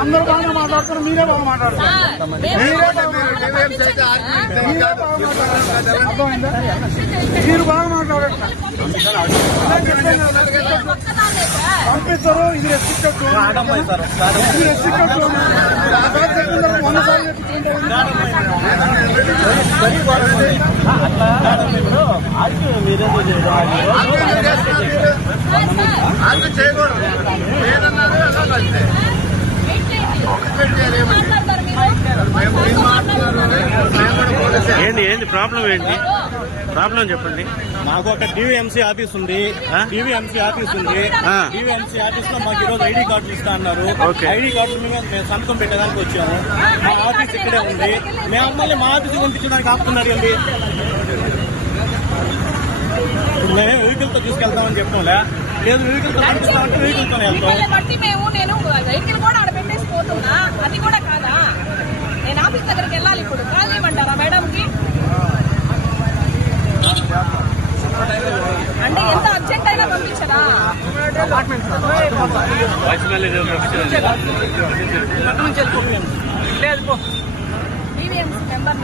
అందరూ బాగా మాట్లాడుతున్నారు మీరే బాగా మాట్లాడుతున్నారు మీరే బాగా మాట్లాడారు పంపిస్తారు ఇది రెస్ట్రిక్టెడ్ రెస్ట్రిక్టెడ్ అది చేయకూడదు ఏంటి ఏంటి ప్రాబ్లం ఏంటి? ప్రాబ్లం చెప్పండి. మాకు ఒక టీవీఎంసీ ఆఫీస్ ఉంది? టీవీఎంసీ ఆఫీస్ ఉంది. టీవీఎంసీ ఆఫీస్లో మాకు ఈరోజు ఐడి కార్డులు ఇస్తా అన్నారు. ఓకే. ఐడి కార్డుల మీద మేము సంతకం పెట్టడానికి వచ్చాము. మా ఆఫీస్ ఇక్కడే ఉంది. మేము మళ్ళీ మా ఆఫీస్ పంపించడానికి ఆపుతున్నారు ఏంటి మేమే వెహికల్తో తీసుకెళ్తామని చెప్తాంలే లేదు వెహికల్ బట్టి మేము నేను వెహికల్ కూడా ఆడ పెట్టేసి పోతున్నా అది కూడా కాదా? నేను ఆఫీస్ దగ్గరికి వెళ్ళాలి ఇప్పుడు. కాల్ చేయమంటారా మేడం కి అంటే ఎంత అర్జెంట్ అయినా పంపించరా? బీవీఎంసీ మెంబర్